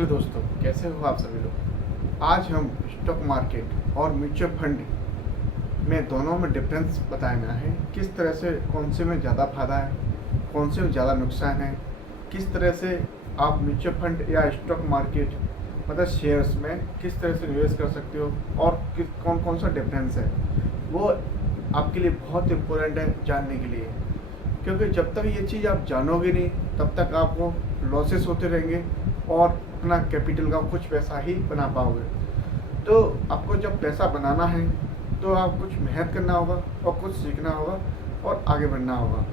Hello दोस्तों, कैसे हो आप सभी लोग। आज हम स्टॉक मार्केट और म्यूचुअल फंड में दोनों में डिफरेंस बताना है। किस तरह से कौन से में ज़्यादा फायदा है, कौन से में ज़्यादा नुकसान है, किस तरह से आप म्यूचुअल फंड या स्टॉक मार्केट मतलब शेयर्स में किस तरह से निवेश कर सकते हो और किस कौन कौन सा डिफरेंस है, वो आपके लिए बहुत इम्पोर्टेंट है जानने के लिए। क्योंकि जब तक ये चीज़ आप जानोगे नहीं तब तक आपको लॉसेस होते रहेंगे और अपना कैपिटल का कुछ पैसा ही बना पाओगे। तो आपको जब पैसा बनाना है तो आप कुछ मेहनत करना होगा और कुछ सीखना होगा और आगे बढ़ना होगा।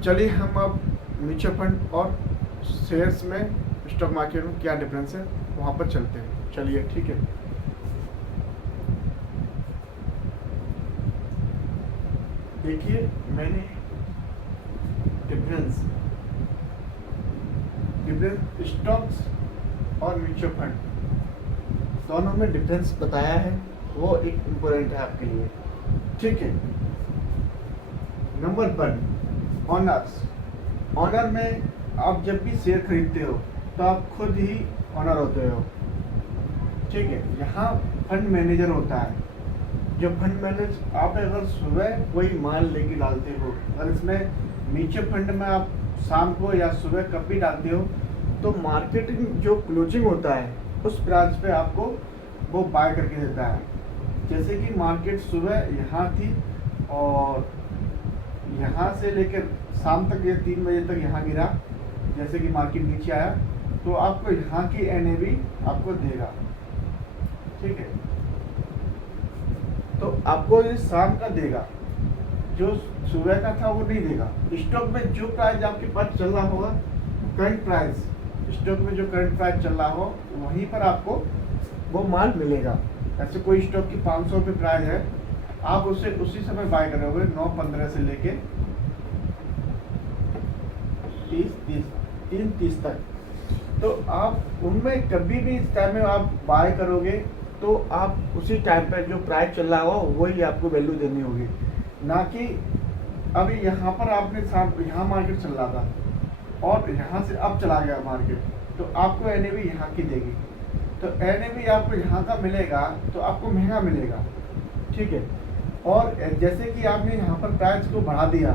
चलिए हम अब म्यूचुअल फंड और शेयर्स में स्टॉक मार्केट में क्या डिफरेंस है वहाँ पर चलते हैं। चलिए ठीक है। देखिए मैंने डिफरेंस स्टॉक्स और म्यूचुअल फंड दोनों में डिफरेंस बताया है, वो एक इम्पोर्टेंट है आपके लिए। ठीक है। Number 1, honours. ऑनर में आप जब भी शेयर खरीदते हो तो आप खुद ही ऑनर होते हो। ठीक है। यहाँ फंड मैनेजर होता है। जो फंड मैनेजर आप अगर सुबह कोई माल लेके डालते हो, अगर इसमें म्यूचुअल फंड में आप शाम को या सुबह कब भी डालते हो तो मार्केटिंग जो क्लोजिंग होता है उस प्राइस पे आपको वो बाय करके देता है। जैसे कि मार्केट सुबह यहाँ थी और यहाँ से लेकर शाम तक या 3 बजे तक यहाँ गिरा, जैसे कि मार्केट नीचे आया तो आपको यहाँ की NAV आपको देगा। ठीक है। तो आपको ये शाम का देगा, जो सुबह का था वो नहीं देगा। स्टॉक में जो प्राइस आपके पास चल रहा होगा, करंट प्राइस, स्टॉक में जो करंट प्राइस चल रहा हो वहीं पर आपको वो माल मिलेगा। ऐसे कोई स्टॉक की 500 रुपये प्राइस है, आप उसे उसी समय बाय करोगे 9:15 से लेके 3:30 तक। तो आप उनमें कभी भी इस टाइम में आप बाय करोगे तो आप उसी टाइम पर जो प्राइस चल रहा हो वही आपको वैल्यू देनी होगी, ना कि अभी यहाँ पर आपने यहाँ मार्केट चल रहा था और यहाँ से अब चला गया मार्केट तो आपको NAV यहाँ की देगी। तो NAV आपको यहाँ का मिलेगा तो आपको महंगा मिलेगा। ठीक है। और जैसे कि आपने यहाँ पर प्राइस को बढ़ा दिया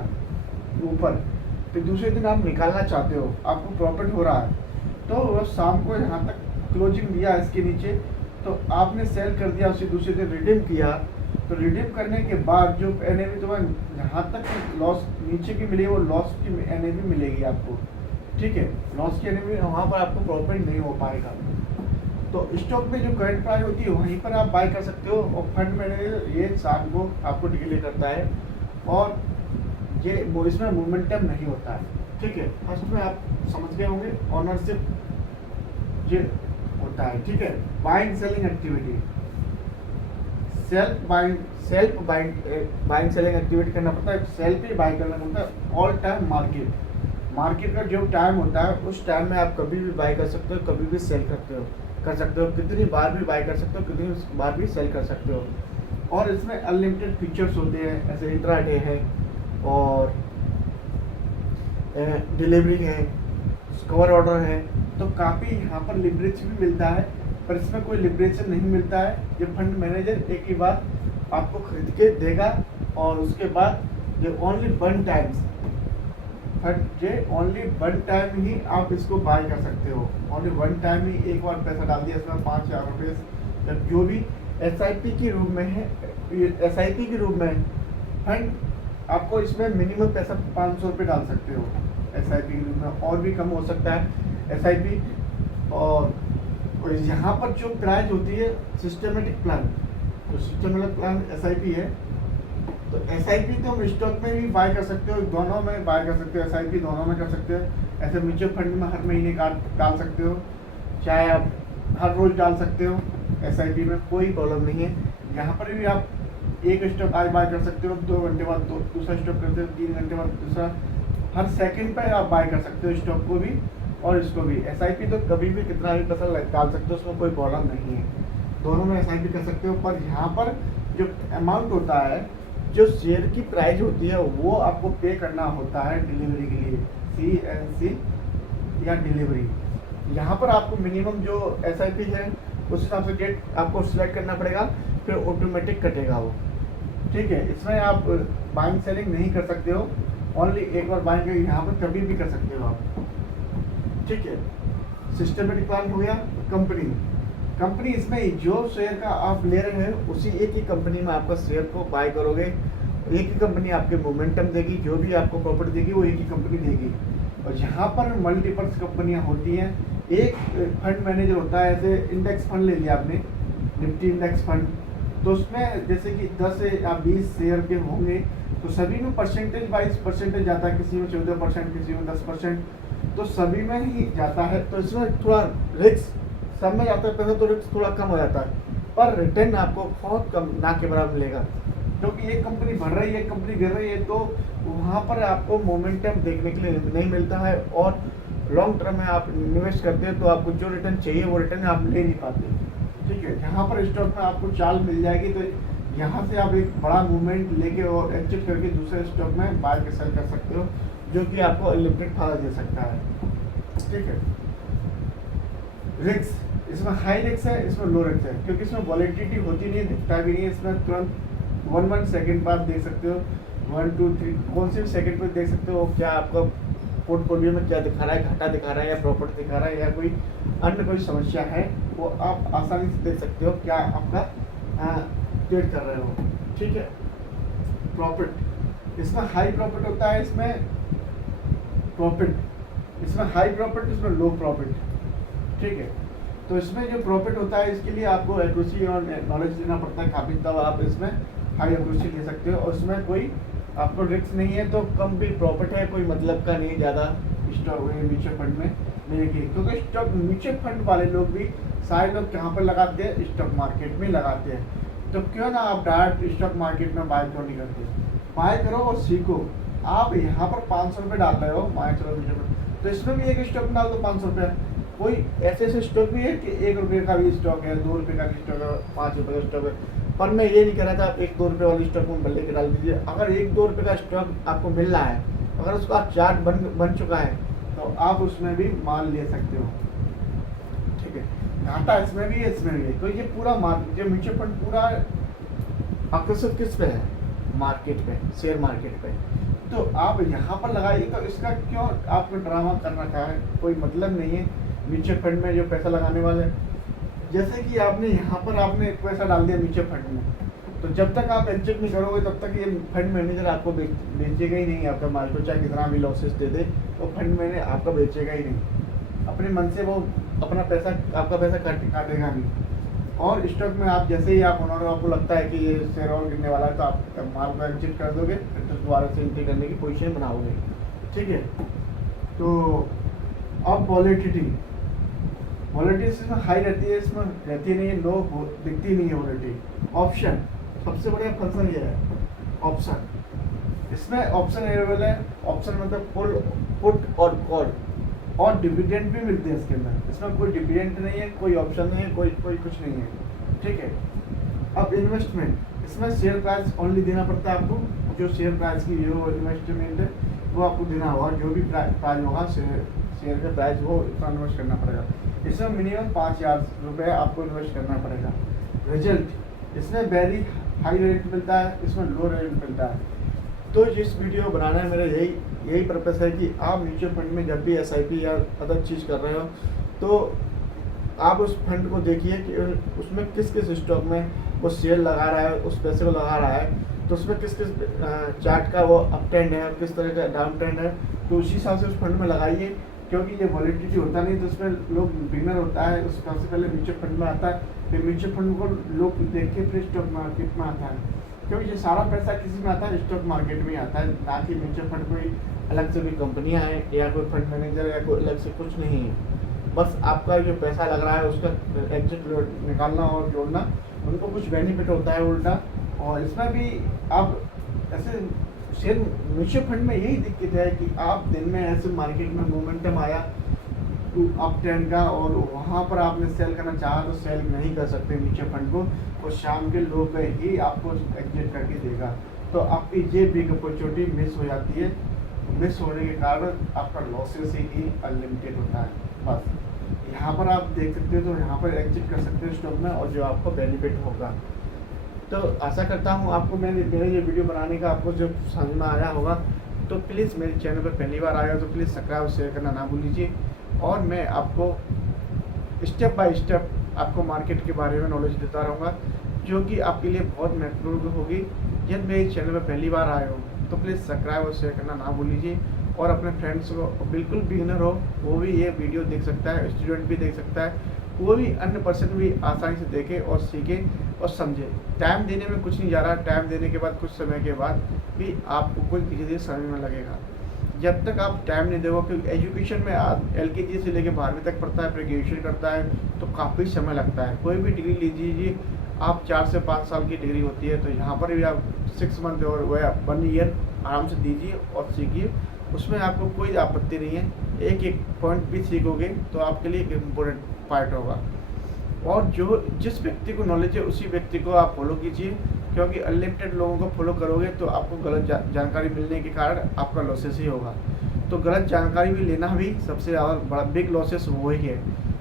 ऊपर, तो दूसरे दिन आप निकालना चाहते हो, आपको प्रॉफिट हो रहा है, तो वो शाम को यहाँ तक क्लोजिंग दिया इसके नीचे तो आपने सेल कर दिया, उसे दूसरे दिन रिडीम किया। तो रिडीम करने के बाद जो NAV तुम्हें यहाँ तक लॉस नीचे की मिली वो लॉस की NAV मिलेगी आपको। ठीक है। लॉस की NAV वहाँ पर आपको प्रॉफिट नहीं हो पाएगा। तो स्टॉक में जो करंट प्राइस होती है वहीं पर आप बाय कर सकते हो और फंड मैनेजर ये शाम को आपको डिक्लेयर करता है और ये वो इसमें मोमेंटम नहीं होता है। ठीक है। फर्स्ट में आप समझ गए होंगे ऑनरशिप ये होता है। ठीक है। Buying selling activity, self buying selling activity करना पड़ता है, सेल्फ ही बाय करना पड़ता है। ऑल टाइम मार्केट का जो टाइम होता है उस टाइम में आप कभी भी बाय कर सकते हो, कभी भी सेल कर सकते हो, कितनी बार भी बाय कर सकते हो, कितनी बार भी सेल कर सकते हो। और इसमें अनलिमिटेड फीचर्स होते हैं, ऐसे इंट्राडे है और डिलीवरी है, कवर ऑर्डर है, तो काफ़ी यहाँ पर लिवरेज भी मिलता है। पर इसमें कोई लिबरेशन नहीं मिलता है। ये फंड मैनेजर एक ही बार आपको खरीद के देगा और उसके बाद ये ओनली वन टाइम ही आप इसको बाय कर सकते हो। ओनली वन टाइम ही, एक बार पैसा डाल दिया इसमें 5,000 रुपये, जब जो भी SIP के रूप में है, SIP के रूप में फंड आपको इसमें मिनिमम पैसा 500 रुपये डाल सकते हो SIP के रूप में, और भी कम हो सकता है SIP। और यहाँ पर जो प्राइस होती है सिस्टमेटिक प्लान, तो सिस्टमेटिक प्लान SIP है। तो SIP तो हम स्टॉक में भी बाय कर सकते हो, दोनों में बाय कर सकते हो, SIP दोनों में कर सकते हो। ऐसे म्यूचुअल फंड में हर महीने डाल सकते हो, चाहे आप हर रोज डाल सकते हो, SIP में कोई प्रॉब्लम नहीं है। यहाँ पर भी आप एक स्टॉक आज बाय कर सकते हो, 2 घंटे बाद दूसरा स्टॉक करते हो, 3 घंटे बाद दूसरा, हर सेकंड पर आप बाय कर सकते हो स्टॉक को भी और इसको भी। SIP तो कभी भी कितना भी पैसा डाल सकते हो, उसमें कोई प्रॉब्लम नहीं है, दोनों में SIP कर सकते हो। पर यहाँ पर जो अमाउंट होता है, जो शेयर की प्राइस होती है वो आपको पे करना होता है डिलीवरी के लिए, CNC या डिलीवरी। यहाँ पर आपको मिनिमम जो SIP है उस हिसाब से डेट आपको सिलेक्ट करना पड़ेगा, फिर ऑटोमेटिक कटेगा वो। ठीक है, इसमें आप बाइंग सेलिंग नहीं कर सकते हो, ओनली एक बार बाइंग यहाँ पर कभी भी कर सकते हो आप। ठीक है, सिस्टमेटिक प्लान हो गया। कंपनी इसमें जो शेयर का आप ले रहे हैं उसी एक ही कंपनी में आपका शेयर को बाय करोगे, एक ही कंपनी आपके मोमेंटम देगी, जो भी आपको प्रॉफिट देगी वो एक ही कंपनी देगी। और यहाँ पर मल्टीपल्स कंपनियाँ होती हैं, एक फंड मैनेजर होता है, ऐसे इंडेक्स फंड ले लिया आपने, निफ्टी इंडेक्स फंड, तो उसमें जैसे कि 10 या 20 शेयर के होंगे, तो सभी में परसेंटेज वाइज परसेंटेज जाता है, किसी में 14%, किसी में 10%, तो सभी में ही जाता है। तो इसमें थोड़ा रिस्क सब में जाता है पैसा, तो रिस्क थोड़ा कम हो जाता है, पर रिटर्न आपको बहुत कम ना के बराबर मिलेगा, क्योंकि एक कंपनी बढ़ रही है, एक कंपनी गिर रही है, तो वहाँ पर आपको मोमेंटम देखने के लिए नहीं मिलता है। और लॉन्ग टर्म में आप इन्वेस्ट करते हैं तो आपको जो रिटर्न चाहिए वो रिटर्न आप ले नहीं पाते। ठीक है, यहाँ पर स्टॉक में आपको चाल मिल जाएगी, तो यहाँ से आप एक बड़ा मूवमेंट लेके और एग्जिट करके दूसरे स्टॉक में बाय के सेल कर सकते हो, जो कि आपको अनलिमिटेड फायदा दे सकता है। ठीक है, रिस्क इसमें हाई रिस्क है, इसमें लो रिस्क है, क्योंकि इसमें वॉलेटिलिटी होती नहीं है, दिखता भी नहीं है। इसमें तुरंत 1 सेकंड बाद देख सकते हो, 1 2 3 कौन से भी सेकंड पे देख सकते हो क्या आपका पोर्टफोलियो में क्या दिखा रहा है, घाटा दिखा रहा है या प्रॉफिट दिखा रहा है या कोई अन्य कोई समस्या है, वो आप आसानी से देख सकते हो क्या आपका ट्रेड कर रहे हो। ठीक है, प्रॉफिट इसमें हाई प्रॉफिट होता है, इसमें हाई प्रॉफिट, इसमें लो प्रॉफिट। ठीक है, तो इसमें जो प्रॉफिट होता है इसके लिए आपको एक्यूरेसी और नॉलेज देना पड़ता है काफ़ी, तब आप इसमें हाई एक्यूरेसी ले सकते हो। और इसमें कोई आपको रिस्क नहीं है, तो कम भी प्रॉफिट है, कोई मतलब का नहीं ज़्यादा स्टॉक म्यूचुअल फंड में लेने की, क्योंकि स्टॉक म्यूचुअल फंड वाले लोग भी सारे लोग कहाँ पर लगाते हैं, स्टॉक मार्केट में लगाते हैं। तो क्यों ना आप डायरेक्ट स्टॉक मार्केट में बाय क्यों नहीं करते, बाय करो और सीखो। आप यहाँ पर 500 रुपये डाल रहे हो, मान चलो म्यूचुअल फंड, तो इसमें भी एक स्टॉक डाल दो 500 रुपये। कोई ऐसे स्टॉक भी है कि 1 रुपये का भी स्टॉक है, 2 रुपये का भी स्टॉक है, 5 रुपये का स्टॉक है, पर मैं ये नहीं कह रहा था आप 1-2 रुपये वाले स्टॉक में बल्ले के डाल दीजिए। अगर 1-2 रुपये का स्टॉक आपको मिल रहा है, अगर उसका चार्ट बन चुका है, तो आप उसमें भी माल ले सकते हो। ठीक है, घाटा इसमें भी है, इसमें भी है। तो ये पूरा जो म्यूचुअल फंड पूरा आकर्षित किस पे है, मार्केट पे, शेयर मार्केट पे। तो आप यहाँ पर लगाइए, तो इसका क्यों आपको ड्रामा करना का है, कोई मतलब नहीं है म्यूचुअल फंड में जो पैसा लगाने वाले। जैसे कि आपने यहाँ पर आपने पैसा डाल दिया म्यूचुअल फंड में, तो जब तक आप एग्जिट नहीं करोगे तब तक ये फंड मैनेजर आपको बेचेगा ही नहीं आपका माल को, चाहे कितना भी लॉसेस दे दे, वो फंड मैनेजर आपका बेचेगा ही नहीं। अपने मन से वो अपना पैसा, आपका पैसा काटेगा नहीं। और स्टॉक में आप जैसे ही आप उन्होंने आपको लगता है कि ये शेयर और गिरने वाला है, तो आप माल को एग्जिट कर दोगे, फिर तो दोबारा से एंट्री करने की पोजीशन बनाओगे। ठीक है, तो अब वॉलेटिलिटी इसमें हाई रहती है, इसमें रहती नहीं है, लो दिखती नहीं है वॉलेटिलिटी। ऑप्शन सबसे बढ़िया फंक्शन ये है, ऑप्शन। इसमें ऑप्शन अवेलेबल है, ऑप्शन मतलब पुट और कॉल, और डिविडेंड भी मिलते हैं इसके अंदर। इसमें कोई डिविडेंड नहीं है, कोई ऑप्शन नहीं है, कोई कुछ नहीं है। ठीक है, अब इन्वेस्टमेंट, इसमें शेयर प्राइस ओनली देना पड़ता है आपको, जो शेयर प्राइस की जो इन्वेस्टमेंट है वो आपको देना होगा, जो भी प्राइस होगा शेयर का प्राइस वो इन्वेस्ट करना पड़ेगा। इसमें मिनिमम 5,000 रुपये आपको इन्वेस्ट करना पड़ेगा। रिजल्ट, इसमें वेरी हाई रेट मिलता है, इसमें लो रेट मिलता है। तो जिस वीडियो बनाना है मेरा यही पर्पस है कि आप म्यूचुअल फंड में जब भी SIP या अदर चीज़ कर रहे हो, तो आप उस फंड को देखिए कि उसमें किस किस स्टॉक में वो शेयर लगा रहा है, उस पैसे को लगा रहा है, तो उसमें किस किस चार्ट का वो अप ट्रेंड है और किस तरह का डाउन ट्रेंड है, तो उसी हिसाब से उस फंड में लगाइए। क्योंकि ये वॉलेटिलिटी होता नहीं, तो उसमें लोग बिगिनर होता है, उससे सबसे पहले म्यूचुअल फंड में आता है, फिर म्यूचुअल फंड को लोग देख के फिर स्टॉक मार्केट में आता है। क्योंकि ये सारा पैसा किसी में आता है, स्टॉक मार्केट में आता है, ना कि म्यूचुअल फंड कोई अलग से भी कंपनियां हैं या कोई फंड मैनेजर या कोई अलग से कुछ नहीं है। बस आपका जो पैसा लग रहा है उसका एग्जिट निकालना और जोड़ना, उनको कुछ बेनिफिट होता है उल्टा। और इसमें भी आप ऐसे शेयर म्यूचुअल फंड में यही दिक्कत है कि आप दिन में ऐसे मार्केट में मोमेंटम आया अप ट्रेंड का, और वहाँ पर आपने सेल करना चाहा तो सेल नहीं कर सकते म्यूचुअल फंड को, और शाम के लो पे ही आपको एग्जिट करके देगा। तो आपकी ये बिग अपॉर्चुनिटी मिस हो जाती है। मिस होने के कारण आपका लॉसेस ही अनलिमिटेड होता है। बस यहाँ पर आप देख सकते हो, तो यहाँ पर एग्जिट कर सकते हो स्टॉक में, और जो आपको बेनिफिट होगा। तो आशा करता हूँ आपको मेरे ये वीडियो बनाने का आपको जो समझ में आया होगा। तो प्लीज़ मेरे चैनल पर पहली बार आए हो तो प्लीज़ सब्सक्राइब और शेयर करना ना भूल लीजिए। और मैं आपको स्टेप बाय स्टेप आपको मार्केट के बारे में नॉलेज देता रहूँगा, जो कि आपके लिए बहुत महत्वपूर्ण होगी। जब मेरे चैनल पर पहली बार आए हो तो प्लीज़ सब्सक्राइब और शेयर करना ना भूल लीजिए। और अपने फ्रेंड्स को, बिल्कुल बिगिनर हो वो भी ये वीडियो देख सकता है, स्टूडेंट भी देख सकता है, कोई भी अन्य पर्सन भी आसानी से देखे और सीखे और समझे। टाइम देने में कुछ नहीं जा रहा, टाइम देने के बाद कुछ समय के बाद भी आपको कुछ धीरे धीरे समझ में लगेगा। जब तक आप टाइम नहीं दोगे, क्योंकि एजुकेशन में आप LKG से लेकर 12वीं तक पढ़ता है, फिर ग्रेजुएशन करता है, तो काफ़ी समय लगता है। कोई भी डिग्री लीजिए आप, 4 से 5 साल की डिग्री होती है, तो यहाँ पर भी आप 6 मंथ और 1 ईयर आराम से दीजिए और सीखिए। उसमें आपको कोई आपत्ति नहीं है। एक एक पॉइंट भी सीखोगे तो आपके लिए एक इम्पोर्टेंट पार्ट होगा। और जो जिस व्यक्ति को नॉलेज है उसी व्यक्ति को आप फॉलो कीजिए, क्योंकि अनलिमिटेड लोगों को फॉलो करोगे तो आपको गलत जानकारी मिलने के कारण आपका लॉसेस ही होगा। तो गलत जानकारी भी लेना भी सबसे ज़्यादा बड़ा बिग लॉसेस वही है।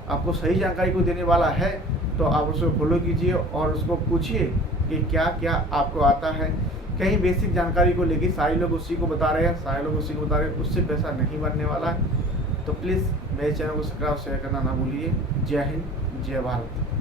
आपको सही जानकारी को देने वाला है तो आप उसको फॉलो कीजिए और उसको पूछिए कि क्या क्या आपको आता है। कहीं बेसिक जानकारी को लेके सारे लोग उसी को बता रहे हैं, उससे पैसा नहीं बनने वाला है। तो प्लीज़ मेरे चैनल को सब्सक्राइब शेयर करना ना भूलिए। जय हिंद, जय भारत।